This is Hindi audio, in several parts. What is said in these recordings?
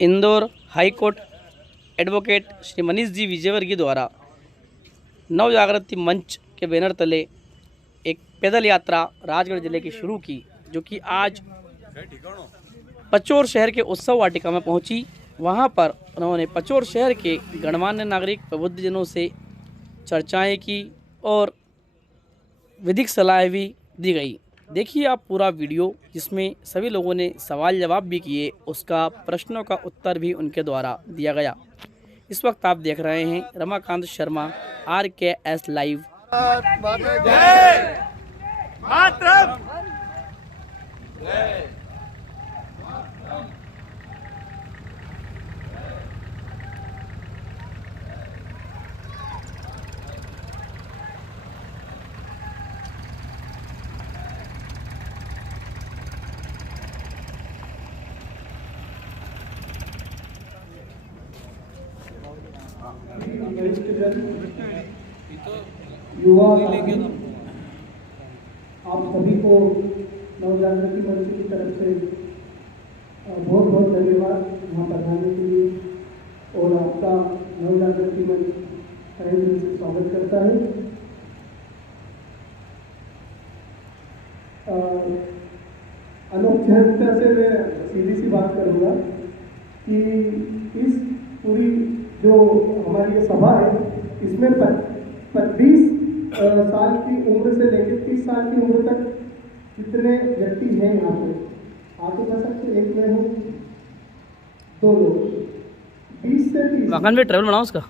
Indore high court advocate Shri Manish ji Vijayvargiya द्वारा नव जागृति मंच के बैनर तले एक पैदल यात्रा राजगढ़ जिले की शुरू की, जो कि आज पचौर शहर के उत्सव वाटिका में पहुंची। वहां पर उन्होंने पचौर शहर के गणमान्य नागरिक प्रबुद्धजनों से चर्चाएं की और विधिक सलाह भी दी गई। देखिए आप पूरा वीडियो, जिसमें सभी लोगों ने सवाल जवाब भी किए, उसका प्रश्नों का उत्तर भी उनके द्वारा दिया गया। इस वक्त आप देख रहे हैं रमाकांत शर्मा RKS लाइव। युवा आप सभी को नव जागृति मंच की तरफ से बहुत बहुत धन्यवाद यहाँ पर आने के लिए, और आपका नव जागृति मंच तहे दिल से स्वागत करता है। अनौपचारिकता से मैं सीधी सी बात करूँगा कि इस पूरी जो हमारी ये सभा है, इसमें 20 साल की उम्र से लेकर 30 साल की उम्र तक जितने व्यक्ति हैं यहाँ पे, आप तो कह सकते एक में हूँ, 2 लोग, 20 से 30 ट्रैवल बनाओ उसका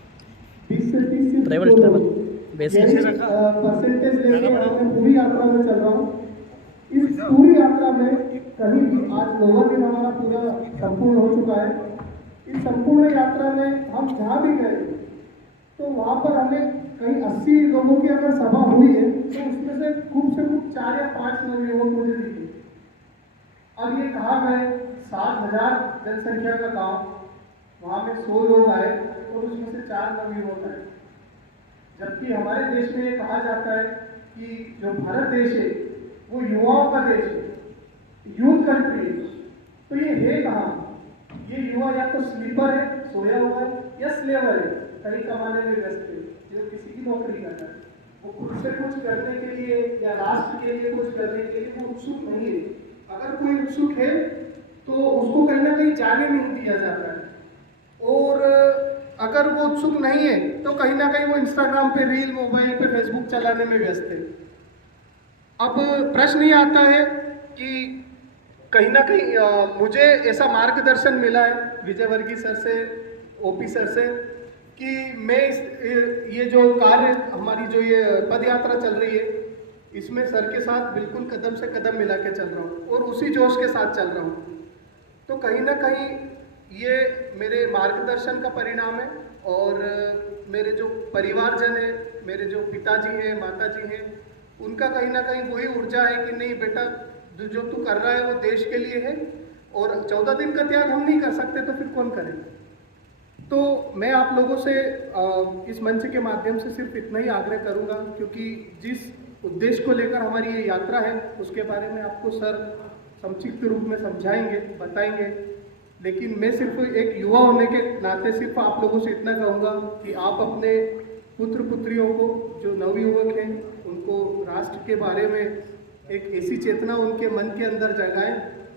20 से 30 ट्रैवल परसेंटेज लेके मैं पूरी यात्रा में चल रहा हूँ। इस पूरी यात्रा में कहीं भी आज 9वां दिन हमारा पूरा संपूर्ण हो चुका है। इस संपूर्ण यात्रा में हम जहाँ भी गए तो वहाँ पर हमें कहीं 80 लोगों की अगर सभा हुई है तो उसमें से खूब 4 या 5 नवयुवक मुझे दिखे। अब ये कहा गए 7,000 जनसंख्या का गांव, वहाँ में 100 लोग आए और उसमें से 4 नवयुवक आए, जबकि हमारे देश में ये कहा जाता है कि जो भारत देश है वो युवाओं का देश है, यूथ कंट्री है। तो ये है कहाँ? ये युवा या तो स्लीपर है, सोया हुआ है, या स्लेवर है, कहीं कमाने में व्यस्त है, जो किसी की नौकरी करता है। वो खुद से कुछ करने के लिए या राष्ट्र के लिए कुछ करने के लिए वो उत्सुक नहीं है। अगर कोई उत्सुक है तो उसको कहीं ना कहीं जाने नहीं दिया जाता है, और अगर वो उत्सुक नहीं है तो कहीं ना कहीं वो इंस्टाग्राम पे रील, मोबाइल पे फेसबुक चलाने में व्यस्त है। अब प्रश्न ये आता है कि कहीं ना कहीं मुझे ऐसा मार्गदर्शन मिला है विजयवर्गीय सर से, OP सर से, कि मैं ये जो कार्य हमारी जो ये पद यात्रा चल रही है, इसमें सर के साथ बिल्कुल कदम से कदम मिला के चल रहा हूँ और उसी जोश के साथ चल रहा हूँ। तो कहीं ना कहीं ये मेरे मार्गदर्शन का परिणाम है, और मेरे जो परिवारजन है, मेरे जो पिताजी हैं, माताजी हैं, उनका कहीं ना कहीं वही ऊर्जा है कि नहीं बेटा, जो तू कर रहा है वो देश के लिए है, और 14 दिन का त्याग हम नहीं कर सकते तो फिर कौन करेगा। तो मैं आप लोगों से इस मंच के माध्यम से सिर्फ इतना ही आग्रह करूंगा, क्योंकि जिस उद्देश्य को लेकर हमारी ये यात्रा है उसके बारे में आपको सर संक्षिप्त रूप में समझाएंगे, बताएंगे, लेकिन मैं सिर्फ एक युवा होने के नाते सिर्फ आप लोगों से इतना कहूँगा कि आप अपने पुत्र पुत्रियों को, जो नवयुवक हैं, उनको राष्ट्र के बारे में एक ऐसी चेतना उनके मन के अंदर जगाएं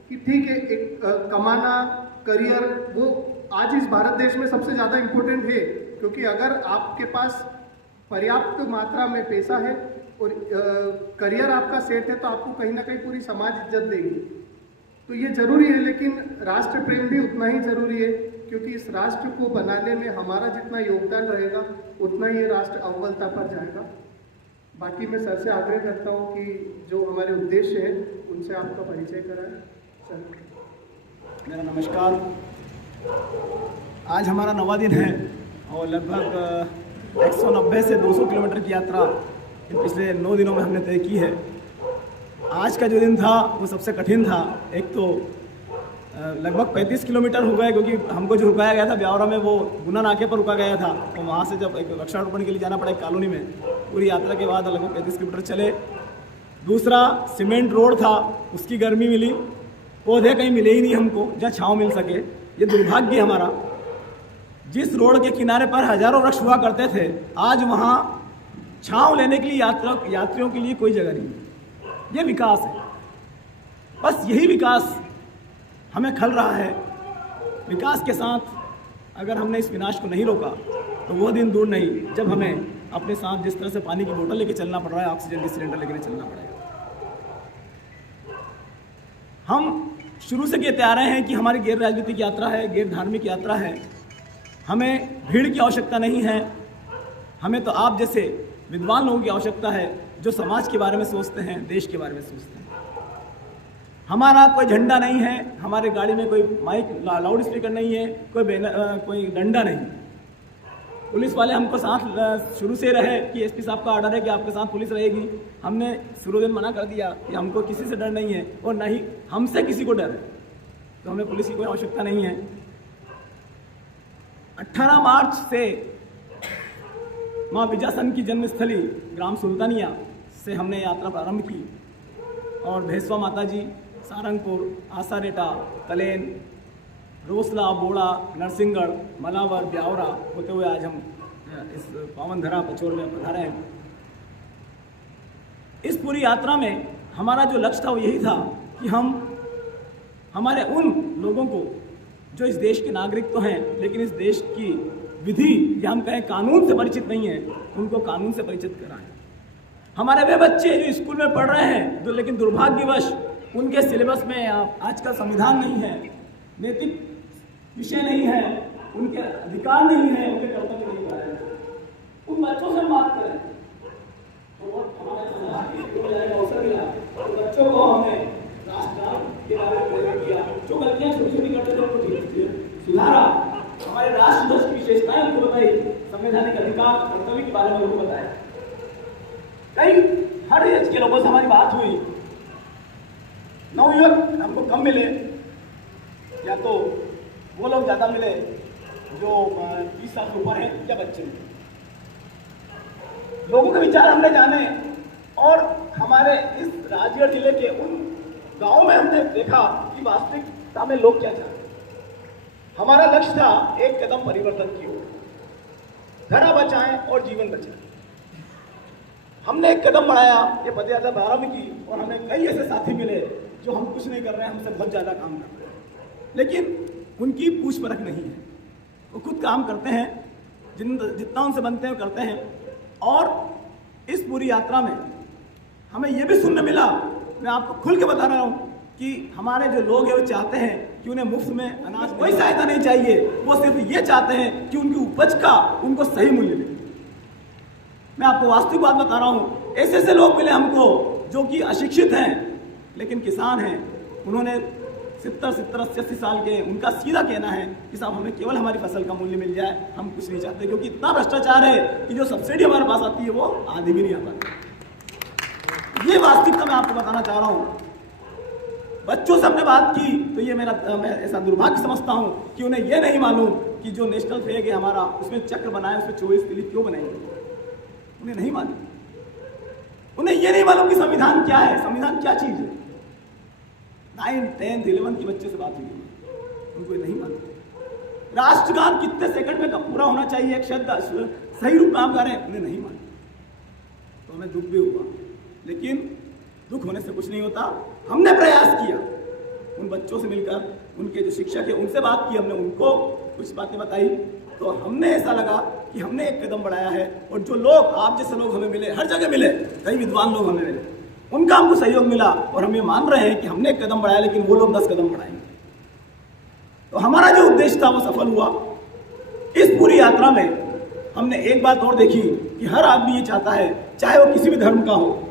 कि ठीक है, एक कमाना, करियर, वो आज इस भारत देश में सबसे ज़्यादा इम्पोर्टेंट है, क्योंकि अगर आपके पास पर्याप्त मात्रा में पैसा है और करियर आपका सेट है तो आपको कहीं ना कहीं पूरी समाज इज्जत देगी। तो ये जरूरी है, लेकिन राष्ट्र प्रेम भी उतना ही जरूरी है, क्योंकि इस राष्ट्र को बनाने में हमारा जितना योगदान रहेगा उतना ही ये राष्ट्र अव्वलता पर जाएगा। बाकी मैं सर से आग्रह करता हूँ कि जो हमारे उद्देश्य हैं उनसे आपका परिचय कराएं। सर मेरा नमस्कार। आज हमारा 9वां दिन है और लगभग 190 से 200 किलोमीटर की यात्रा इन पिछले 9 दिनों में हमने तय की है। आज का जो दिन था वो सबसे कठिन था। एक तो लगभग 35 किलोमीटर हो गए, क्योंकि हमको जो रुकाया गया था ब्यावरा में, वो गुना नाके पर रुका गया था, तो वहाँ से जब एक वृक्षारोपण के लिए जाना पड़ा एक कॉलोनी में, पूरी यात्रा के बाद लगभग 35 किलोमीटर चले। दूसरा सीमेंट रोड था, उसकी गर्मी मिली, पौधे कहीं मिले ही नहीं हमको जहाँ छाँव मिल सके। ये दुर्भाग्य हमारा। जिस रोड के किनारे पर हजारों वृक्ष हुआ करते थे, आज वहाँ छाँव लेने के लिए यात्रियों के लिए कोई जगह नहीं है। ये विकास है, बस यही विकास हमें खल रहा है। विकास के साथ अगर हमने इस विनाश को नहीं रोका तो वो दिन दूर नहीं जब हमें अपने साथ जिस तरह से पानी की बोतल लेके चलना पड़ रहा है, ऑक्सीजन के सिलेंडर लेके चलना पड़ेगा। हम शुरू से कहते आ रहे हैं कि हमारी गैर राजनीतिक यात्रा है, गैर धार्मिक यात्रा है। हमें भीड़ की आवश्यकता नहीं है, हमें तो आप जैसे विद्वान लोगों की आवश्यकता है जो समाज के बारे में सोचते हैं, देश के बारे में सोचते हैं। हमारा कोई झंडा नहीं है, हमारे गाड़ी में कोई माइक लाउड स्पीकर नहीं है, कोई बैनर, कोई डंडा नहीं। पुलिस वाले हमको साथ शुरू से रहे कि एसपी साहब का ऑर्डर है कि आपके साथ पुलिस रहेगी। हमने शुरू दिन मना कर दिया कि हमको किसी से डर नहीं है और ना ही हमसे किसी को डर है, तो हमें पुलिस की कोई आवश्यकता नहीं है। 18 मार्च से माँ बिजासन की जन्मस्थली ग्राम सुल्तानिया से हमने यात्रा प्रारंभ की और भैंसवा माता जी, सारंगपुर, आसारेटा, कलेन, रोसला, बोड़ा, नरसिंहगढ़, मलावर, ब्यावरा होते हुए आज हम इस पावन धरा पचोर में पधारे हैं। इस पूरी यात्रा में हमारा जो लक्ष्य था वो यही था कि हम हमारे उन लोगों को जो इस देश के नागरिक तो हैं लेकिन इस देश की विधि या हम कहें कानून से परिचित नहीं है, उनको कानून से परिचित कराएं। हमारे वे बच्चे जो स्कूल में पढ़ रहे हैं तो लेकिन दुर्भाग्यवश उनके सिलेबस में आजकल संविधान नहीं है, नैतिक विषय नहीं है, उनके अधिकार नहीं है, उनके कर्तव्य नहीं कर रहे हैं। उन बच्चों से बात करें तो हमारे समाज की अवसर मिला तो बच्चों को हमने राष्ट्रगान के बारे में प्रेरित किया। जो गलतियां छोटी छोटी करते थे उनको सुधारा, हमारे राष्ट्र ध्वज की विशेषताएं उनको बताई, संवैधानिक अधिकार कर्तव्य के बारे में उनको बताया। कई हर एज के लोगों से हमारी बात हुई। नवयुवक हमको कम मिले या तो वो लोग ज़्यादा मिले जो 20 साल से ऊपर हैं या बच्चे मिले। लोगों के विचार हमने जाने और हमारे इस राजगढ़ जिले के उन गांव में हमने देखा कि वास्तविकता में लोग क्या चाहते हैं। हमारा लक्ष्य था एक कदम परिवर्तन की ओर, धरा बचाएं और जीवन बचाएं। हमने एक कदम बढ़ाया, ये पदयात्रा प्रारंभ की और हमें कई ऐसे साथी मिले जो हम कुछ नहीं कर रहे हैं, हमसे बहुत ज़्यादा काम कर रहे हैं, लेकिन उनकी पूछ परख नहीं है। वो खुद काम करते हैं, जितना उनसे बनते हैं वो करते हैं। और इस पूरी यात्रा में हमें ये भी सुनने मिला, मैं आपको खुल के बता रहा हूँ कि हमारे जो लोग हैं वो चाहते हैं कि उन्हें मुफ्त में अनाज कोई सहायता नहीं चाहिए, वो सिर्फ ये चाहते हैं कि उनकी उपज का उनको सही मूल्य मिले। मैं आपको वास्तविक बात बता रहा हूँ, ऐसे ऐसे लोग मिले हमको जो कि अशिक्षित हैं लेकिन किसान हैं। उन्होंने 70, 80 साल के, उनका सीधा कहना है कि साहब हमें केवल हमारी फसल का मूल्य मिल जाए, हम कुछ नहीं चाहते, क्योंकि इतना भ्रष्टाचार है कि जो सब्सिडी हमारे पास आती है वो आधी भी नहीं आ पाती। ये वास्तविकता मैं आपको बताना चाह रहा हूँ। बच्चों से हमने बात की तो ये मैं ऐसा दुर्भाग्य समझता हूँ कि उन्हें ये नहीं मालूम कि जो नेशनल फ्लैग है हमारा, उसमें चक्र बनाए, उसमें 24 तिली क्यों बनाएंगे, उन्हें नहीं मालूम। उन्हें ये नहीं मालूम कि संविधान क्या है, संविधान क्या चीज़ है। 9, 10, 11 के बच्चे से बात हुई, उनको ये नहीं मालूम। राष्ट्रगान कितने सेकंड में पूरा होना चाहिए, एक शब्द सही रूप में आप गा रहे हैं, उन्हें नहीं मालूम। तो हमें दुख भी हुआ, लेकिन दुख होने से कुछ नहीं होता। हमने प्रयास किया, उन बच्चों से मिलकर, उनके जो शिक्षक है उनसे बात की, हमने उनको कुछ बातें बताई, तो हमने ऐसा लगा कि हमने एक कदम बढ़ाया है। और जो लोग आप जैसे लोग हमें मिले, हर जगह मिले, कई विद्वान लोग हमें मिले, उनका हमको सहयोग मिला और हम ये मान रहे हैं कि हमने एक कदम बढ़ाया लेकिन वो लोग 10 कदम बढ़ाएंगे। तो हमारा जो उद्देश्य था वो सफल हुआ। इस पूरी यात्रा में हमने एक बात और देखी कि हर आदमी ये चाहता है, चाहे वो किसी भी धर्म का हो,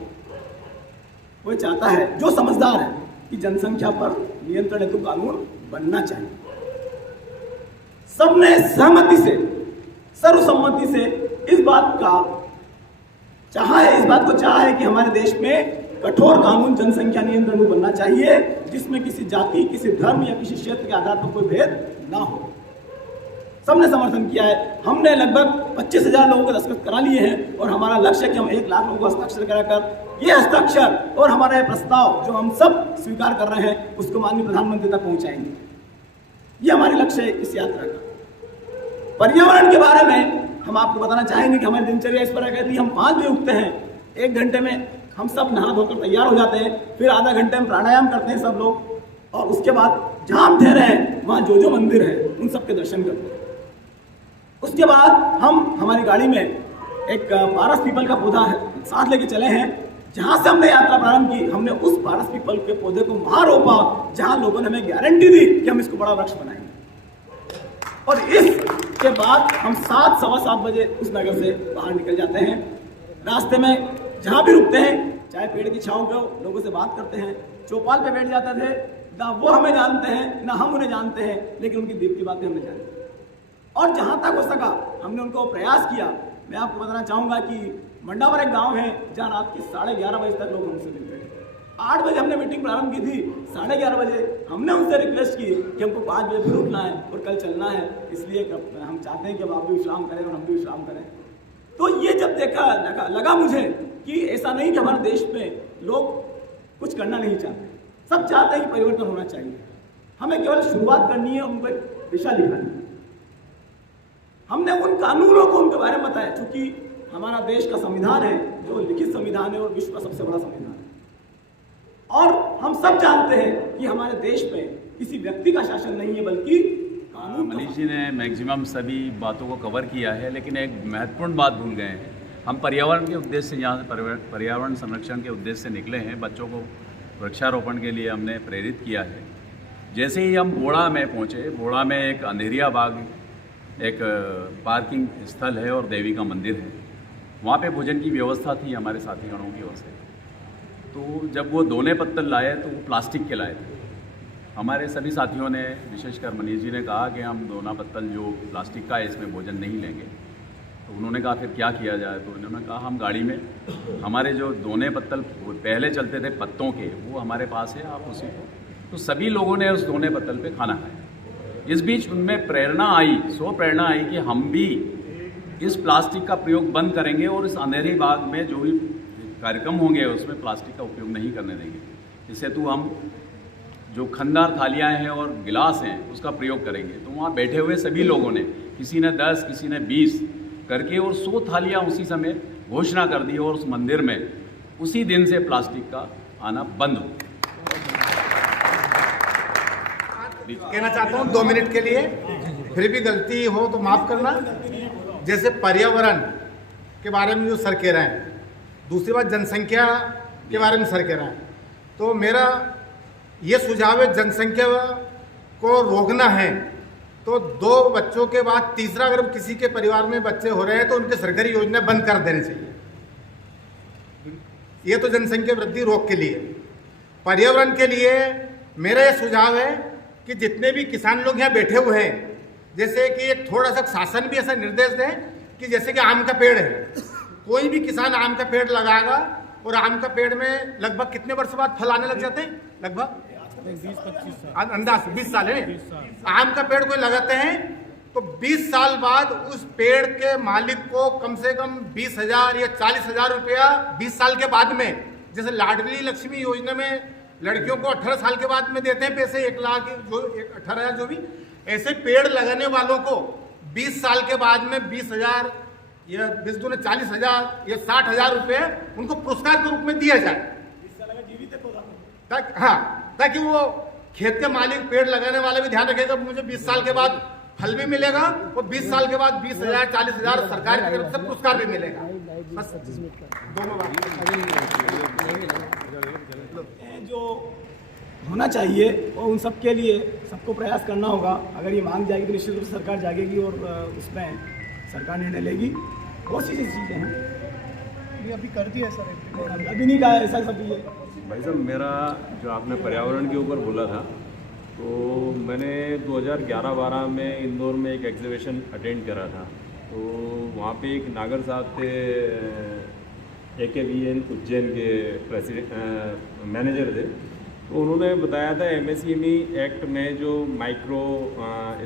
वो चाहता है, जो समझदार है, कि जनसंख्या पर नियंत्रण हेतु कानून बनना चाहिए। सबने सहमति से, सर्वसम्मति से इस बात को चाहा है कि हमारे देश में कठोर कानून जनसंख्या नियंत्रण बनना चाहिए, जिसमें किसी जाति, किसी धर्म या किसी क्षेत्र के आधार पर कोई भेद ना हो। सबने समर्थन किया है। हमने लगभग 25,000 लोगों को दस्तखत करा लिए हैं और हमारा लक्ष्य है कि हम 1 लाख लोगों को हस्ताक्षर कराकर ये हस्ताक्षर और हमारा ये प्रस्ताव जो हम सब स्वीकार कर रहे हैं उसको माननीय प्रधानमंत्री तक पहुंचाएंगे। ये हमारी लक्ष्य है इस यात्रा का। पर्यावरण के बारे में हम आपको बताना चाहेंगे कि हमारी दिनचर्या इस प्रकार कहती है, हम 5 बजे उठते हैं, 1 घंटे में हम सब नहा धोकर तैयार हो जाते हैं, फिर आधा घंटे में प्राणायाम करते हैं सब लोग, और उसके बाद जहां हम ठहरे हैं वहां जो मंदिर है उन सब के दर्शन करते हैं। उसके बाद हम हमारी गाड़ी में एक पारस पीपल का पौधा है साथ लेके चले हैं। जहां से हमने यात्रा प्रारंभ की, हमने उस पारस पीपल के पौधे को वहां रोपा जहां लोगों ने हमें गारंटी दी कि हम इसको बड़ा वृक्ष बनाएंगे। और इसके बाद हम 7, सवा 7 बजे उस नगर से बाहर निकल जाते हैं। रास्ते में जहां भी रुकते हैं, चाहे पेड़ की छांव पे लोगों से बात करते हैं, चौपाल पे बैठ जाते थे, ना वो हमें जानते हैं ना हम उन्हें जानते हैं, लेकिन उनकी दिल की बातें हमें जानते हैं। और जहां तक हो सका हमने उनको प्रयास किया। मैं आपको बताना चाहूंगा कि मंडावर एक गांव है जहां रात के 11:30 बजे तक लोग हमसे मिलते थे। 8 बजे हमने मीटिंग प्रारंभ की थी, 11:30 बजे हमने उनसे रिक्वेस्ट की कि हमको 5 बजे फिर उठना है और कल चलना है, इसलिए हम चाहते हैं कि अब आप भी विश्राम करें और हम भी विश्राम करें। तो ये जब देखा लगा मुझे कि ऐसा नहीं कि हमारे देश में लोग कुछ करना नहीं चाहते, सब चाहते हैं कि परिवर्तन होना चाहिए। हमें केवल शुरुआत करनी है, उनको एक दिशा दिखानी है। हमने उन कानूनों को उनके बारे में बताया, क्योंकि हमारा देश का संविधान है जो लिखित संविधान है और विश्व का सबसे बड़ा संविधान है। और हम सब जानते हैं कि हमारे देश में किसी व्यक्ति का शासन नहीं है बल्कि कानून। मनीष जी ने मैक्सिमम सभी बातों को कवर किया है, लेकिन एक महत्वपूर्ण बात भूल गए हैं। हम पर्यावरण के उद्देश्य से, यहाँ से पर्यावरण संरक्षण के उद्देश्य से निकले हैं। बच्चों को वृक्षारोपण के लिए हमने प्रेरित किया है। जैसे ही हम बोड़ा में पहुँचे, बोड़ा में एक अंधेरिया बाग, एक पार्किंग स्थल है और देवी का मंदिर है, वहाँ पे भोजन की व्यवस्था थी हमारे साथीगणों की ओर से। तो जब वो दोने पत्तल लाए तो वो प्लास्टिक के लाए थे। हमारे सभी साथियों ने, विशेषकर मनीष जी ने कहा कि हम दोना पत्तल जो प्लास्टिक का है इसमें भोजन नहीं लेंगे। तो उन्होंने कहा फिर क्या किया जाए, तो उन्होंने कहा हम गाड़ी में हमारे जो दोने पत्तल पहले चलते थे पत्तों के, वो हमारे पास है, आप उसी को। तो सभी लोगों ने उस दोने पत्तल पे खाना खाया। इस बीच उनमें प्रेरणा आई, प्रेरणा आई कि हम भी इस प्लास्टिक का प्रयोग बंद करेंगे और इस अंधेरी बाग में जो भी कार्यक्रम होंगे उसमें प्लास्टिक का उपयोग नहीं करने देंगे। इससे तो हम जो खंडार थालियाँ हैं और गिलास हैं उसका प्रयोग करेंगे। तो वहाँ बैठे हुए सभी लोगों ने, किसी ने 10, किसी ने 20 करके और 100 थालियाँ उसी समय घोषणा कर दी और उस मंदिर में उसी दिन से प्लास्टिक का आना बंद हो। कहना चाहता हूँ 2 मिनट के लिए, फिर भी गलती हो तो माफ़ करना। जैसे पर्यावरण के बारे में जो सर कह रहे हैं, दूसरी बात जनसंख्या के बारे में सर कह रहे हैं, तो मेरा ये सुझाव है जनसंख्या को रोकना है तो 2 बच्चों के बाद तीसरा अगर किसी के परिवार में बच्चे हो रहे हैं तो उनके सरकारी योजना बंद कर देनी चाहिए। ये तो जनसंख्या वृद्धि रोक के लिए। पर्यावरण के लिए मेरा ये सुझाव है कि जितने भी किसान लोग यहाँ बैठे हुए हैं, जैसे कि थोड़ा सा शासन भी ऐसा निर्देश दें कि जैसे कि आम का पेड़ है, कोई भी किसान आम का पेड़ लगाएगा और आम का पेड़ में लगभग कितने वर्ष बाद फल आने लग जाते हैं? लगभग 20-25 साल, अंदाज 20 साल है। आम का पेड़ कोई लगाते हैं तो 20 साल बाद उस पेड़ के मालिक को कम से कम 20,000 या 40,000 रुपया 20 साल के बाद में, जैसे लाडली लक्ष्मी योजना में लड़कियों को 18 साल के बाद में देते हैं पैसे, 1 लाख जो 18,000 जो भी, ऐसे पेड़ लगाने वालों को 20 साल के बाद में 20,000 या 20 दूने 40,000 या 60,000 रुपये उनको पुरस्कार के रूप में दिया जाए। ताकि वो खेत के मालिक पेड़ लगाने वाले भी ध्यान रखेगा मुझे 20 साल के बाद फल भी मिलेगा और 20 साल के बाद 20,000 40,000 सरकार की तरफ से पुरस्कार भी मिलेगा। बस दोनों बात जो होना चाहिए और उन सब के लिए सबको प्रयास करना होगा। अगर ये मांग जाएगी तो निश्चित रूप से सरकार जागेगी और उसमें सरकार निर्णय लेगी। बहुत सी चीज़ें हैं, अभी कर दिया सर, अभी नहीं कहा ऐसा सब ये। भाई साहब, मेरा जो आपने पर्यावरण के ऊपर बोला था, तो मैंने 2011-12 में इंदौर में एक एग्जीबिशन अटेंड करा था। तो वहाँ पे एक नागर साहब थे, AKVN उज्जैन के प्रेसिडेंट मैनेजर थे। तो उन्होंने बताया था MSME एक्ट में जो माइक्रो,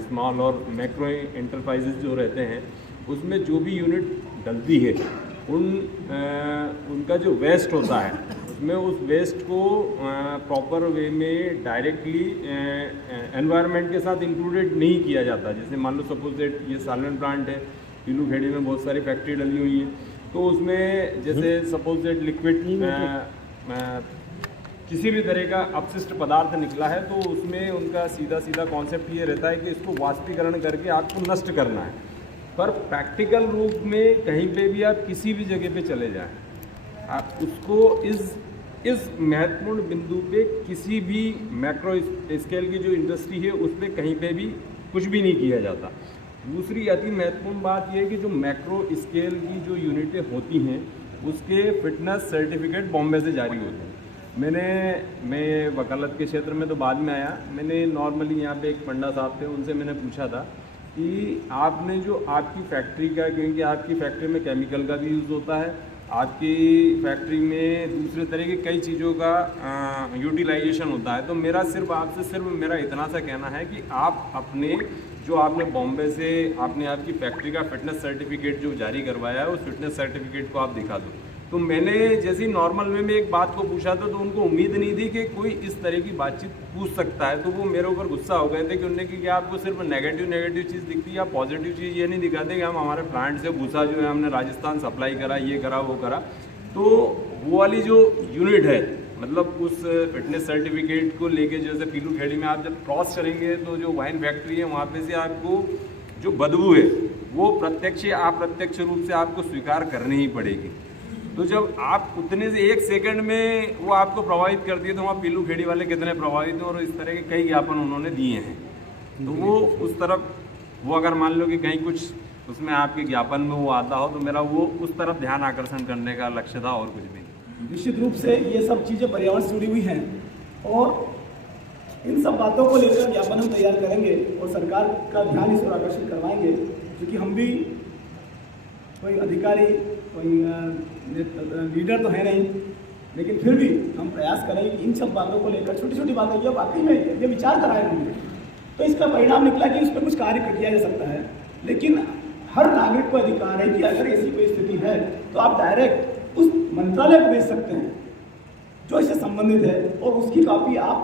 स्मॉल और मैक्रो एंटरप्राइजेज जो रहते हैं उसमें जो भी यूनिट डलती है उनका जो वेस्ट होता है उसमें उस वेस्ट को प्रॉपर वे में डायरेक्टली एनवायरनमेंट के साथ इंक्लूडेड नहीं किया जाता। जैसे मान लो सपोज दैट ये सालन प्लांट है, पीलूखेड़ी में बहुत सारी फैक्ट्री डली हुई है, तो उसमें जैसे सपोज दैट लिक्विड किसी भी तरह का अपशिष्ट पदार्थ निकला है तो उसमें उनका सीधा कॉन्सेप्ट ये रहता है कि इसको वाष्पीकरण करके आपको नष्ट करना है। पर प्रैक्टिकल रूप में कहीं पे भी आप किसी भी जगह पे चले जाएं, आप उसको इस महत्वपूर्ण बिंदु पे किसी भी मैक्रो स्केल की जो इंडस्ट्री है उस पर कहीं पे भी कुछ भी नहीं किया जाता। दूसरी अति महत्वपूर्ण बात यह है कि जो मैक्रो स्केल की जो यूनिटें होती हैं उसके फिटनेस सर्टिफिकेट बॉम्बे से जारी होते हैं। मैं वकालत के क्षेत्र में तो बाद में आया, मैंने नॉर्मली यहाँ पे एक पंडा साहब थे, उनसे मैंने पूछा था कि आपने जो आपकी फैक्ट्री का, क्योंकि आपकी फैक्ट्री में केमिकल का भी यूज़ होता है, आपकी फैक्ट्री में दूसरे तरह की कई चीज़ों का यूटिलाइजेशन होता है, तो मेरा सिर्फ मेरा इतना सा कहना है कि आप अपने जो आपने बॉम्बे से आपने आपकी फैक्ट्री का फिटनेस सर्टिफिकेट जो जारी करवाया है उस फिटनेस सर्टिफिकेट को आप दिखा दो। तो मैंने जैसे नॉर्मल में एक बात को पूछा था तो उनको उम्मीद नहीं थी कि कोई इस तरह की बातचीत पूछ सकता है, तो वो मेरे ऊपर गुस्सा हो गए थे कि उन्होंने कि आपको सिर्फ नेगेटिव चीज़ दिखती है, या पॉजिटिव चीज़ ये नहीं दिखाते कि हम हमारे प्लांट से भूसा जो है हमने राजस्थान सप्लाई करा, ये करा वो करा। तो वो वाली जो यूनिट है, मतलब उस फिटनेस सर्टिफिकेट को लेके जैसे पीलूखेड़ी में आप जब क्रॉस करेंगे तो जो वाइन फैक्ट्री है वहाँ पे से आपको जो बदबू है वो प्रत्यक्ष या अप्रत्यक्ष रूप से आपको स्वीकार करनी ही पड़ेगी। तो जब आप उतने से 1 सेकंड में वो आपको प्रभावित करती है तो वहाँ पीलूखेड़ी वाले कितने प्रभावित हैं, और इस तरह के कई ज्ञापन उन्होंने दिए हैं। तो वो उस तरफ वो अगर मान लो कि कहीं कुछ उसमें आपके ज्ञापन में वो आता हो तो मेरा वो उस तरफ ध्यान आकर्षण करने का लक्ष्य था, और कुछ भी। निश्चित रूप से ये सब चीज़ें पर्यावरण से जुड़ी हुई हैं और इन सब बातों को लेकर ज्ञापन हम तैयार करेंगे और सरकार का ध्यान इस पर आकर्षित करवाएंगे, क्योंकि हम भी कोई अधिकारी कोई लीडर तो है नहीं, लेकिन फिर भी हम प्रयास करेंगे कि इन सब बातों को लेकर छोटी छोटी बातें ये वाकई में ये विचार कराए होंगे तो इसका परिणाम निकला कि उस पर कुछ कार्य किया जा सकता है। लेकिन हर नागरिक को अधिकार है कि अगर ऐसी कोई स्थिति है तो आप डायरेक्ट उस मंत्रालय को भेज सकते हैं जो इससे संबंधित है, और उसकी कॉपी आप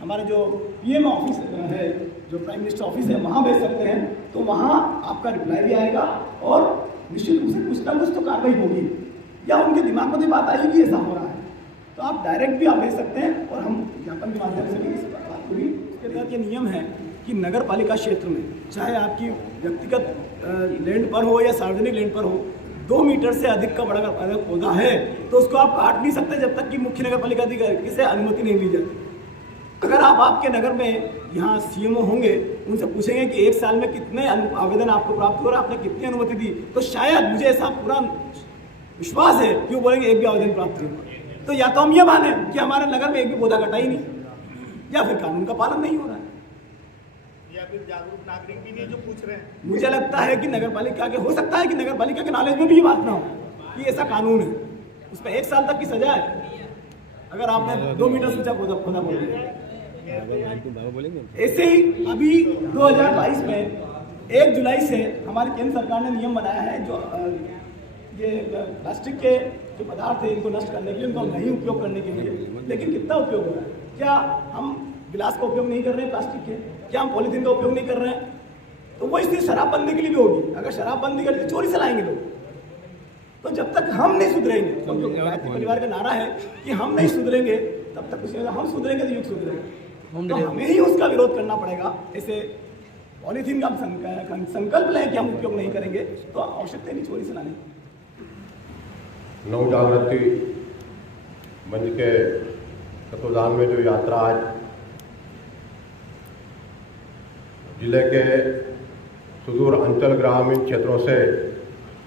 हमारे जो PM ऑफिस है, जो प्राइम मिनिस्टर ऑफिस है, वहाँ भेज सकते हैं। तो वहाँ आपका रिप्लाई भी आएगा और निश्चित रूप से कुछ ना कुछ तो कार्रवाई होगी, या उनके दिमाग में तो बात आएगी कि ऐसा हो रहा है, तो आप डायरेक्ट भी आप भेज सकते हैं और हम ज्ञापन के माध्यम से भी इस बात को भी। इसके तहत ये नियम है कि नगर पालिका क्षेत्र में चाहे आपकी व्यक्तिगत लैंड पर हो या सार्वजनिक लैंड पर हो, 2 मीटर से अधिक का बड़ा अगर पौधा है तो उसको आप काट नहीं सकते जब तक कि मुख्य नगर पालिका अधिकारी से अनुमति नहीं ली जाती। अगर आप आपके नगर में यहाँ CMO होंगे, उनसे पूछेंगे कि 1 साल में कितने आवेदन आपको प्राप्त हो रहा है, आपने कितनी अनुमति दी, तो शायद मुझे ऐसा पूरा विश्वास है कि वो बोलेंगे एक भी आवेदन प्राप्त नहीं। तो या तो हम ये माने कि हमारे नगर में एक भी पौधा कटा ही नहीं, या फिर कानून का पालन नहीं हो रहा है, या फिर जागरूक नागरिक भी नहीं जो पूछ रहे हैं। मुझे लगता है कि नगर पालिका के हो सकता है कि नगर पालिका के नॉलेज में भी ये बात ना हो कि ऐसा कानून है, उस पर 1 साल तक की सजा है अगर आपने 2 मीटर से ऊंचा पौधा बोल दिया। ऐसे ही अभी 2022 में 1 जुलाई से हमारी केंद्र सरकार ने नियम बनाया है, जो ये प्लास्टिक के जो पदार्थ है इनको नष्ट करने के लिए, उनको नहीं उपयोग करने के लिए। लेकिन कितना उपयोग हो रहा है? क्या हम गिलास का उपयोग नहीं कर रहे हैं प्लास्टिक के? क्या हम पॉलीथीन का उपयोग नहीं कर रहे हैं? तो वो स्थिति शराबबंदी के लिए भी होगी। अगर शराबबंदी करके चोरी से लाएंगे लोग, तो जब तक हम नहीं सुधरेंगे, तो गायत्री परिवार का नारा है कि हम नहीं सुधरेंगे तब तक कुछ नहीं होगा, हम सुधरेंगे तो युग सुधरेगा। तो हमें ही उसका विरोध करना पड़ेगा। ऐसे पॉलीथीन का संकल्प लें कि हम उपयोग नहीं करेंगे, तो आवश्यकता नहीं चोरी से लाने। नव जागृति मंच के तत्वाधान में जो यात्रा आज जिले के सुदूर अंचल ग्रामीण क्षेत्रों से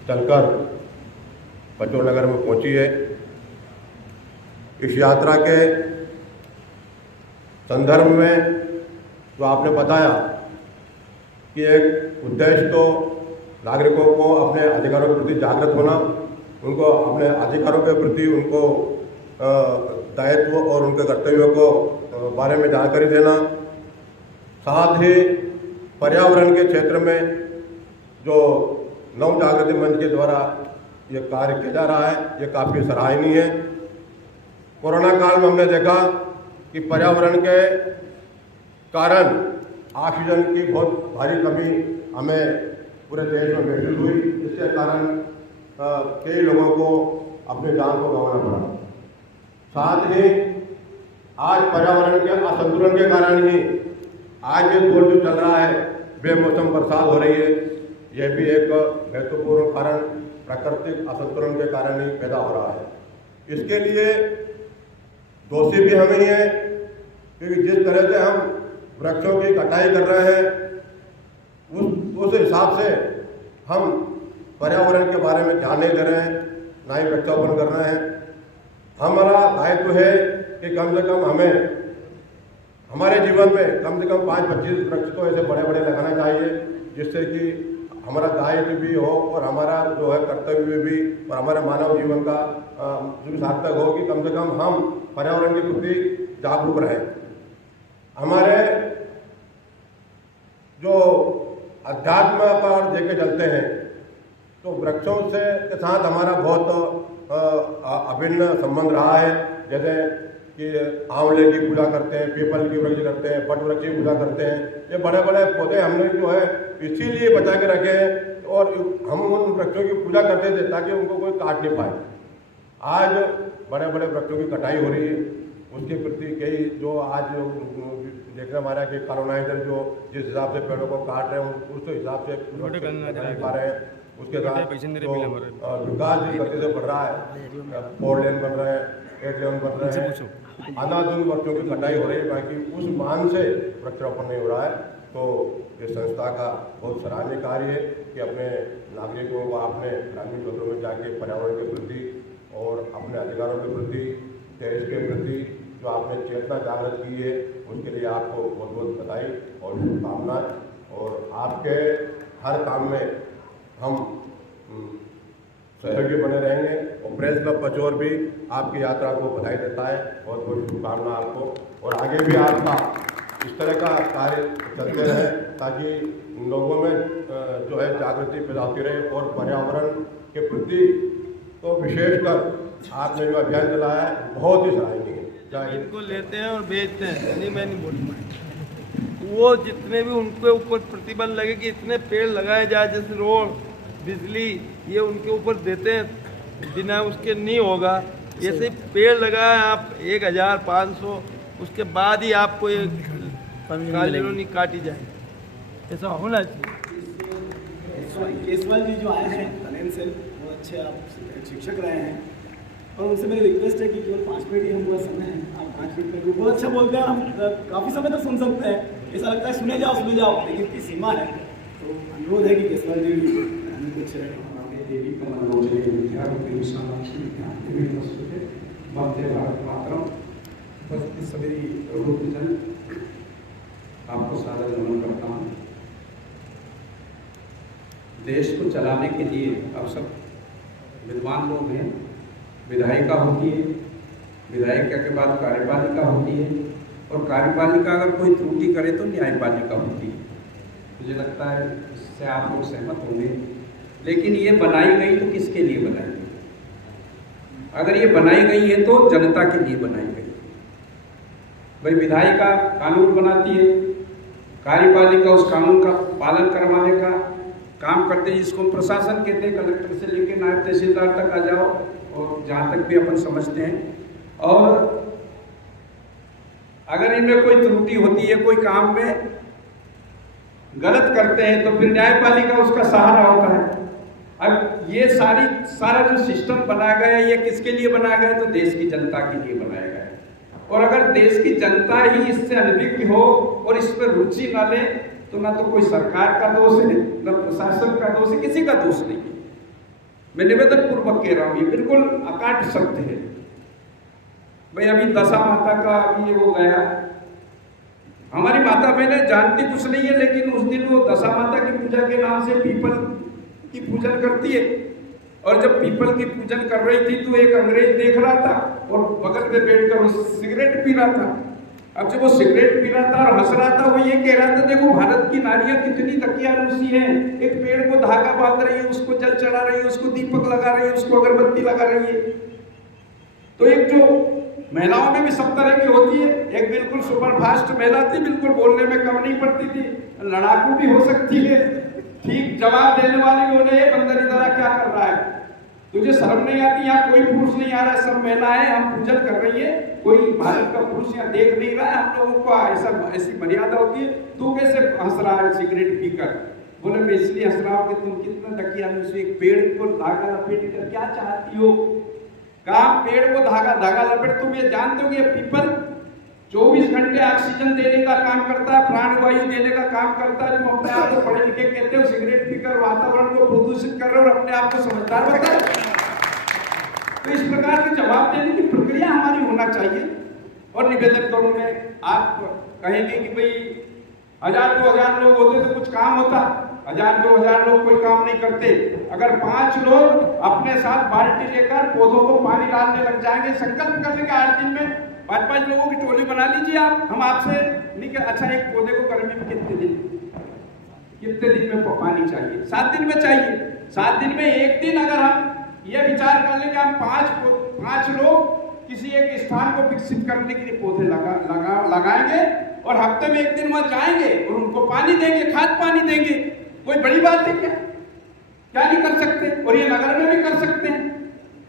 चलकर पचोर नगर में पहुंची है, इस यात्रा के संदर्भ में जो आपने बताया कि एक उद्देश्य तो नागरिकों को अपने अधिकारों के प्रति जागृत होना, उनको अपने अधिकारों के प्रति उनको दायित्व और उनके कर्तव्यों को बारे में जानकारी देना, साथ ही पर्यावरण के क्षेत्र में जो नव जागृति मंच के द्वारा ये कार्य किया जा रहा है, ये काफ़ी सराहनीय है। कोरोना काल में हमने देखा कि पर्यावरण के कारण ऑक्सीजन की बहुत भारी कमी हमें पूरे देश में महसूस हुई, जिसके कारण कई लोगों को अपनी जान को गंवाना पड़ा। साथ ही आज पर्यावरण के असंतुलन के कारण ही आज ये दौर जो चल रहा है, बेमौसम बरसात हो रही है, यह भी एक महत्वपूर्ण कारण प्राकृतिक असंतुलन के कारण ही पैदा हो रहा है। इसके लिए दोषी भी हमें ही है, क्योंकि जिस तरह से हम वृक्षों की कटाई कर रहे हैं उस हिसाब से हम पर्यावरण के बारे में ध्यान नहीं दे रहे हैं, ना ही वृक्षारोपण कर रहे हैं। हमारा दायित्व है कि कम से कम हमें हमारे जीवन में कम से कम 5-25 वृक्ष तो ऐसे बड़े बड़े लगाना चाहिए, जिससे कि हमारा दायित्व भी हो और हमारा जो है कर्तव्य भी और हमारे मानव जीवन का जो सार्थक हो कि कम से कम हम पर्यावरण के प्रति जागरूक रहें। हमारे जो अध्यात्म पर देखे चलते हैं तो वृक्षों से के साथ हमारा बहुत अभिन्न संबंध रहा है। जैसे कि आंवले की पूजा करते हैं, पीपल की वृक्ष करते हैं, बट वृक्ष की पूजा करते हैं। ये बड़े बड़े पौधे हमने जो है इसीलिए बचा के रखे हैं और हम उन वृक्षों की पूजा करते थे ताकि उनको कोई काट नहीं पाए। आज बड़े बड़े वृक्षों की कटाई हो रही है, उसके प्रति कई जो आज देखने में आ रहा है कि कॉलोनाइजर जो जिस हिसाब से पेड़ों को काट रहे हैं उस हिसाब से नहीं पा रहे हैं। उसके साथ विकास भी गति से बढ़ रहा है, 4 लेन बन रहे हैं, 8 लेन बन रहे हैं, अनाधुन वृक्षों की कटाई हो रही है, बाकी उस मान से वृक्षारोपण नहीं हो रहा है। तो ये संस्था का बहुत सराहनीय कार्य है कि अपने नागरिकों को अपने ग्रामीण क्षेत्रों में जाके पर्यावरण के प्रति और अपने अधिकारों के प्रति, देश के प्रति जो आपने चेतना जागृत की है, उसके लिए आपको बहुत बहुत बधाई और शुभकामनाएं। और आपके हर काम में हम सहयोगी बने रहेंगे और प्रेस क्लब पचौर भी आपकी यात्रा को बधाई देता है। बहुत बहुत शुभकामना आपको और आगे भी आपका इस तरह का कार्य चलते रहे ताकि लोगों में जो है जागृति पैदा होती रहे और पर्यावरण के प्रति तो विशेषकर आपने जो अभियान चलाया है बहुत ही सराहनीय है। इनको लेते हैं और बेचते हैं, नहीं मैं नहीं बोलूँगा। वो जितने भी उनके ऊपर प्रतिबंध लगे कि इतने पेड़ लगाए जाए, जैसे रोड, बिजली, ये उनके ऊपर देते हैं, बिना उसके नहीं होगा। जैसे पेड़ लगाए आप 1500, उसके बाद ही आपको ये कानूनी काटी जाए, ऐसा होना चाहिए। केसवाल जी जो आए हैं कल्याण से, वो अच्छे आप शिक्षक रहे हैं और उनसे मेरी रिक्वेस्ट है कि केवल 5 मिनट ही हमको समय है, आप 5 मिनट तक बहुत अच्छा बोलते हैं, हम काफ़ी समय तक सुन सकते हैं। ऐसा लगता है सुने जाओ, लेकिन की सीमा है। तो अनुरोध है कि केसवाल जी कुछ सभी रूपजन आपको सादर नमन करता हूँ। देश को चलाने के लिए अब सब विद्वान लोग हैं। विधायिका होती है, विधायिका के बाद कार्यपालिका होती है और कार्यपालिका अगर कोई त्रुटि करे तो न्यायपालिका होती है। मुझे लगता है इससे आप लोग सहमत होंगे। लेकिन ये बनाई गई तो किसके लिए बनाई गई? अगर ये बनाई गई है तो जनता के लिए बनाई गई। भाई विधायिका कानून बनाती है, कार्यपालिका उस कानून का पालन करवाने का काम करते हैं, जिसको हम प्रशासन कहते हैं। कलेक्टर से लेकर नायब तहसीलदार तक आ जाओ और जहाँ तक भी अपन समझते हैं। और अगर इनमें कोई त्रुटि होती है, कोई काम में गलत करते हैं तो फिर न्यायपालिका उसका सहारा होता है। अब ये सारा जो सिस्टम बनाया गया है, ये किसके लिए बनाया गया है? तो देश की जनता के लिए बनाया गया है। और अगर देश की जनता ही इससे अनभिज्ञ हो और इस पर रुचि ना ले तो ना तो कोई सरकार का दोष है, ना प्रशासन का दोष है, किसी का दोष नहीं है। मैं निवेदन पूर्वक कह रहा हूँ, ये बिल्कुल अकाट सत्य है। भाई अभी दशा माता का अभी वो गया, हमारी माता बहनें जानती कुछ नहीं है, लेकिन उस दिन वो दशा माता की पूजा के नाम से पीपल की पूजन करती है। और जब पीपल की पूजन कर रही थी तो एक अंग्रेज देख रहा था और बगल में बैठकर वो सिगरेट पी रहा था। अब जब वो सिगरेट पी रहा था और हंस रहा था, वो ये कह रहा था देखो भारत की नारियां कितनी दकियानूसी हैं, एक पेड़ को धागा बांध रही है, उसको जल चढ़ा रही है, उसको दीपक लगा रही है, उसको अगरबत्ती लगा रही है। तो एक जो महिलाओं में भी सब तरह की होती है, एक बिल्कुल सुपरफास्ट महिला थी, बिल्कुल बोलने में कम नहीं पड़ती थी, लड़ाकू भी हो सकती है, ठीक जवाब देने वाली बोले ये बंदर इधर क्या कर रहा है, तुझे शर्म नहीं आती, यहाँ कोई पुरुष नहीं आ रहा है, सब महिलाएं, हम पूजन कर रही है, कोई भारत का पुरुष यहाँ देख नहीं रहा है, हम लोगों को ऐसी मर्यादा होती है, तू कैसे हंस रहा है सिगरेट पीकर? बोले मैं इसलिए हंस रहा हूँ कि तुम कितना दकियानूसी, एक पेड़ को धागा लपेट कर क्या चाहती हो? कहा पेड़ को धागा लपेट, तुम ये जानते हो कि ये पीपल 24 घंटे ऑक्सीजन देने का काम करता है, प्राणवायु देने का काम करता है। तुम अपने आप को पढ़े लिखे कहते हो, सिगरेट पीकर वातावरण को प्रदूषित कर रहे हो और अपने आप को समझदार बताए। तो इस प्रकार के जवाब देने की प्रक्रिया हमारी होना चाहिए। और निवेदन करूं मैं, आप कहेंगे कि भाई 1000-2000 लोग होते तो कुछ काम होता, 1000-2000 लोग कोई काम नहीं करते। अगर 5 लोग अपने साथ बाल्टी लेकर पौधों को पानी डालने लग जाएंगे, संकल्प कर लेंगे 8 दिन में 5-5 लोगों की टोली बना लीजिए आप, हम आपसे नहीं कि अच्छा एक पौधे को गर्मी में कितने दिन में पानी चाहिए? 7 दिन में चाहिए। 7 दिन में एक दिन अगर हम यह विचार कर लें कि हम 5 लोग किसी एक स्थान को विकसित करने के लिए पौधे लगाएंगे और हफ्ते में एक दिन वहां जाएंगे और उनको पानी देंगे, खाद पानी देंगे, कोई बड़ी बात है क्या? क्या नहीं कर सकते? और ये नगर में भी कर सकते हैं।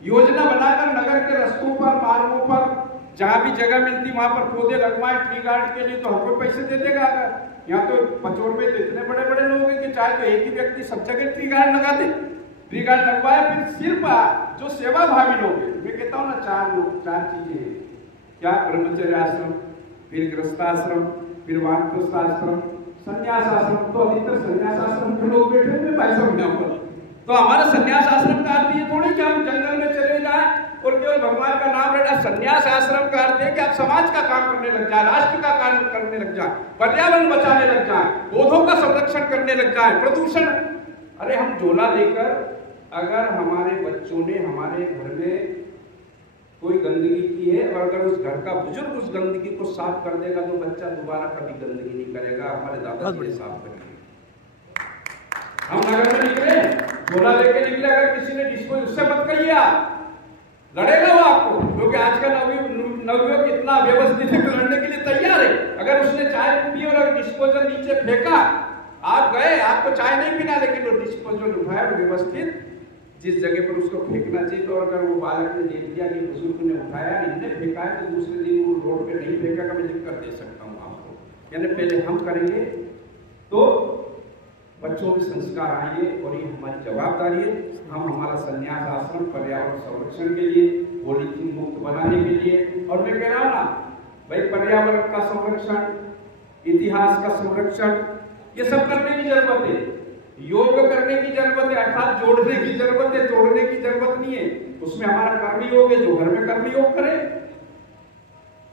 योजना बनाकर नगर के रास्तों पर, मार्गों पर जहां भी जगह मिलती वहां पर पौधे लगवाएं ट्री गार्ड के लिए, तो हर कोई पैसे दे देगा। अगर यहाँ तो पचोर में तो इतने बड़े बड़े लोग हैं कि चाहे तो एक ही व्यक्ति सब जगह ट्री गार्ड लगा दे, ट्री गार्ड लगवाया। फिर सिर्फ जो सेवा भावी लोग हैं, मैं कहता हूँ ना 4 चीजें हैं क्या? ब्रह्मचर्य आश्रम, फिर गृहस्थाश्रम, फिर वानप्रस्थाश्रम, संन्यास आश्रम। तो अधिकतर संन्यास आश्रम के लोग बैठे हुए भाई साहब यहाँ पर। तो हमारा संन्यास आश्रम का अर्थ ये थोड़ी कि हम जंगल में चले जाएं और केवल भगवान का नाम लेना। संन्यास आश्रम का अर्थ है कि आप समाज का काम करने लग जाए, राष्ट्र का काम करने लग जाए, पर्यावरण बचाने लग जाए, पौधों का संरक्षण करने लग जाए, प्रदूषण। अरे हम झोला लेकर अगर हमारे बच्चों ने हमारे घर में कोई गंदगी की है और अगर उस घर का बुजुर्ग उस गंदगी को साफ कर देगा तो बच्चा दोबारा कभी गंदगी नहीं करेगा। हमारे दादाजी साफ करेंगे। हम नगर में निकले, झोला लेके निकले, अगर किसी ने डिस्को, उससे मत कहिए, आप लड़ेगा वो आपको, क्योंकि आज का नवयुवक इतना व्यवस्थित है कि लड़ने के लिए तैयार है। अगर उसने चाय पी और डिस्पोजल नीचे फेंका, आप गए, आपको चाय नहीं पीना, लेकिन वो डिस्पोजल उठाया व्यवस्थित जिस जगह पर उसको फेंकना चाहिए। तो अगर वो बालक ने देख दिया कि बुजुर्ग ने उठाया, इनने फेंका है, तो दूसरे दिन वो रोड पे नहीं फेंका, मैं लिख कर दे सकता हूँ आपको। यानी पहले हम करेंगे तो बच्चों में संस्कार आएंगे और ये हमारी जवाबदारी है। हम हमारा संन्यास आश्रम पर्यावरण संरक्षण के लिए, पॉलीथीन मुक्त बनाने के लिए, और मैं कह रहा हूँ ना भाई पर्यावरण का संरक्षण, इतिहास का संरक्षण, ये सब करने की जरूरत है। योग करने की जरूरत है, अर्थात जोड़ने की जरूरत है, तोड़ने की जरूरत नहीं है। उसमें हमारा कर्मी योग है, जो घर में कर्मी योग करे,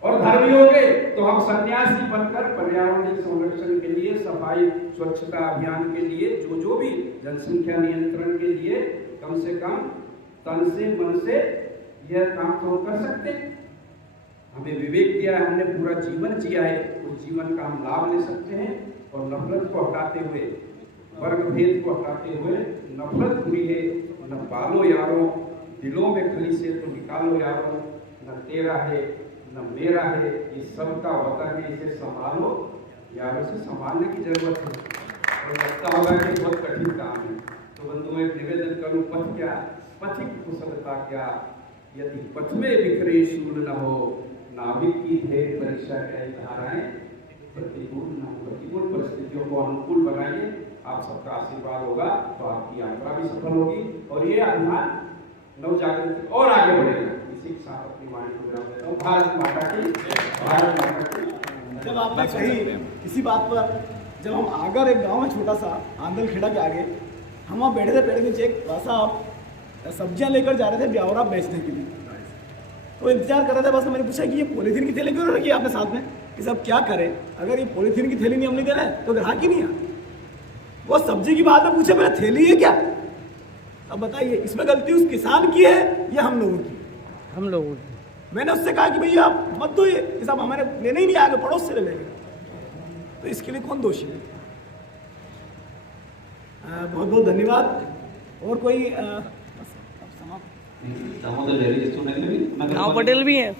और धर्म योग है तो हम सन्यासी बनकर पर्यावरण संरक्षण के लिए, सफाई स्वच्छता अभियान के लिए, जो भी जनसंख्या नियंत्रण के लिए कम से कम तन से मन से यह काम तो कर सकते हैं। हमें विवेक दिया है, हमने पूरा जीवन जिया है, उस जीवन का हम लाभ ले सकते हैं। और नफरत को हटाते हुए, वर्ग भेद को हटाते हुए, नफरत हुई है न पालो यारो, दिलों में खली से तो निकालो यारो, न तेरा है न मेरा है, ये सबका वतन है, इसे संभालो यारों, से संभालने की जरूरत है। और लगता होगा कि बहुत कठिन काम है। तो बंधुओं एक निवेदन करूं, पथ क्या, पथिक कुशलता क्या, यदि पथ में बिखरे शूल न हो, नाविक की ढेर परीक्षा क्या धाराएं, प्रतिकूल न हो, प्रतिकूल परिस्थितियों को अनुकूल बनाइए। आप सबका आशीर्वाद होगा तो आपकी यात्रा भी सफल होगी और ये अभियान नव जागृति और आगे बढ़ेगा। इसी के साथ अपनी वाणी को विराम देता हूं। भारत माता की, भारत माता की। जब आपने कही इसी बात पर, जब हम आगर एक गांव है छोटा सा आंदल खेड़ा के आगे, हम वहाँ बैठे थे पेड़ के नीचे, एक साहब सब्जियां लेकर जा रहे थे ब्यावरा बेचने के लिए। तो इंतजार कर रहे थे, बस मैंने पूछा कि ये पॉलीथीन की थैली क्यों रखी आपने साथ में, कि सब क्या करें, अगर ये पॉलीथीन की थैली नहीं हम नहीं दे रहे तो ग्राहक ही नहीं आ। वो सब्जी की बात में पूछे मेरा थैली है क्या? अब बताइए इसमें गलती उस किसान की है या हम लोगों की? हम लोगों की। मैंने उससे कहा कि भैया आप मत दो ये साहब, हमारे लेने ही नहीं आगे, पड़ोस से ले लेंगे। तो इसके लिए कौन दोषी है? बहुत बहुत धन्यवाद। और कोई गाँव पटेल भी हैं।